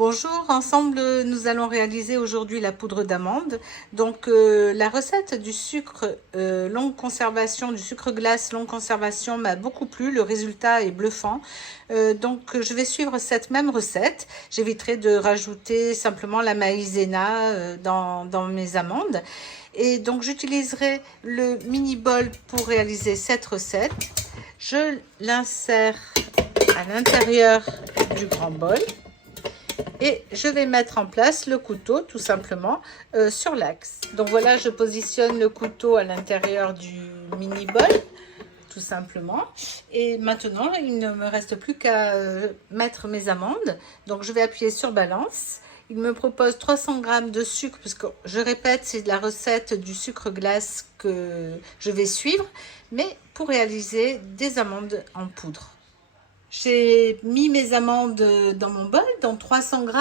Bonjour, ensemble nous allons réaliser aujourd'hui la poudre d'amande. Donc la recette du sucre longue conservation, du sucre glace longue conservation m'a beaucoup plu, le résultat est bluffant. Donc je vais suivre cette même recette, j'éviterai de rajouter simplement la maïzena dans mes amandes. Et donc j'utiliserai le mini bol pour réaliser cette recette. Je l'insère à l'intérieur du grand bol. Et je vais mettre en place le couteau tout simplement sur l'axe. Donc voilà, je positionne le couteau à l'intérieur du mini bol tout simplement. Et maintenant, il ne me reste plus qu'à mettre mes amandes. Donc je vais appuyer sur balance. Il me propose 300 g de sucre, puisque je répète, c'est la recette du sucre glace que je vais suivre, mais pour réaliser des amandes en poudre. J'ai mis mes amandes dans mon bol, donc 300 g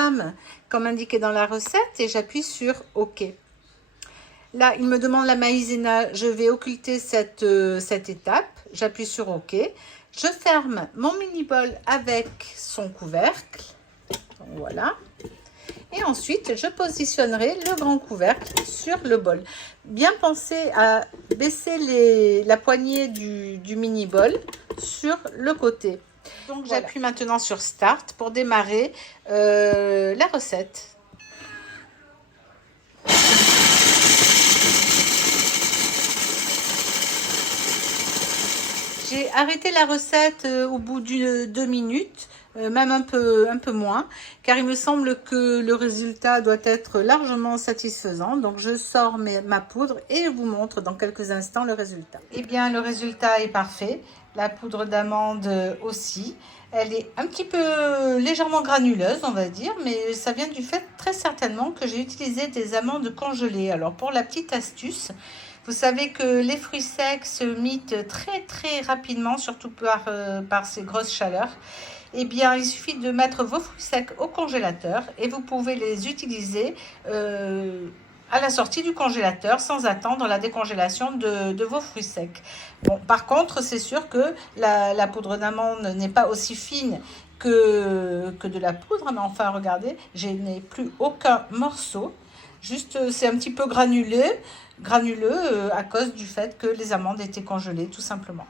comme indiqué dans la recette, et j'appuie sur OK. Là, il me demande la maïzena, je vais occulter cette étape, j'appuie sur OK. Je ferme mon mini bol avec son couvercle, donc voilà. Et ensuite, je positionnerai le grand couvercle sur le bol. Bien penser à baisser la poignée du mini bol sur le côté. Donc voilà. J'appuie maintenant sur Start pour démarrer la recette. J'ai arrêté la recette au bout de 2 minutes, même un peu moins, car il me semble que le résultat doit être largement satisfaisant. Donc je sors ma poudre et je vous montre dans quelques instants le résultat. Eh bien, le résultat est parfait. La poudre d'amande aussi. Elle est un petit peu légèrement granuleuse, on va dire, mais ça vient du fait très certainement que j'ai utilisé des amandes congelées. Alors pour la petite astuce, vous savez que les fruits secs se mitent très rapidement, surtout par ces grosses chaleurs. Eh bien, il suffit de mettre vos fruits secs au congélateur et vous pouvez les utiliser à la sortie du congélateur sans attendre la décongélation de vos fruits secs. Bon, par contre, c'est sûr que la poudre d'amande n'est pas aussi fine que de la poudre, mais enfin, regardez, je n'ai plus aucun morceau. Juste, c'est un petit peu granuleux à cause du fait que les amandes étaient congelées, tout simplement.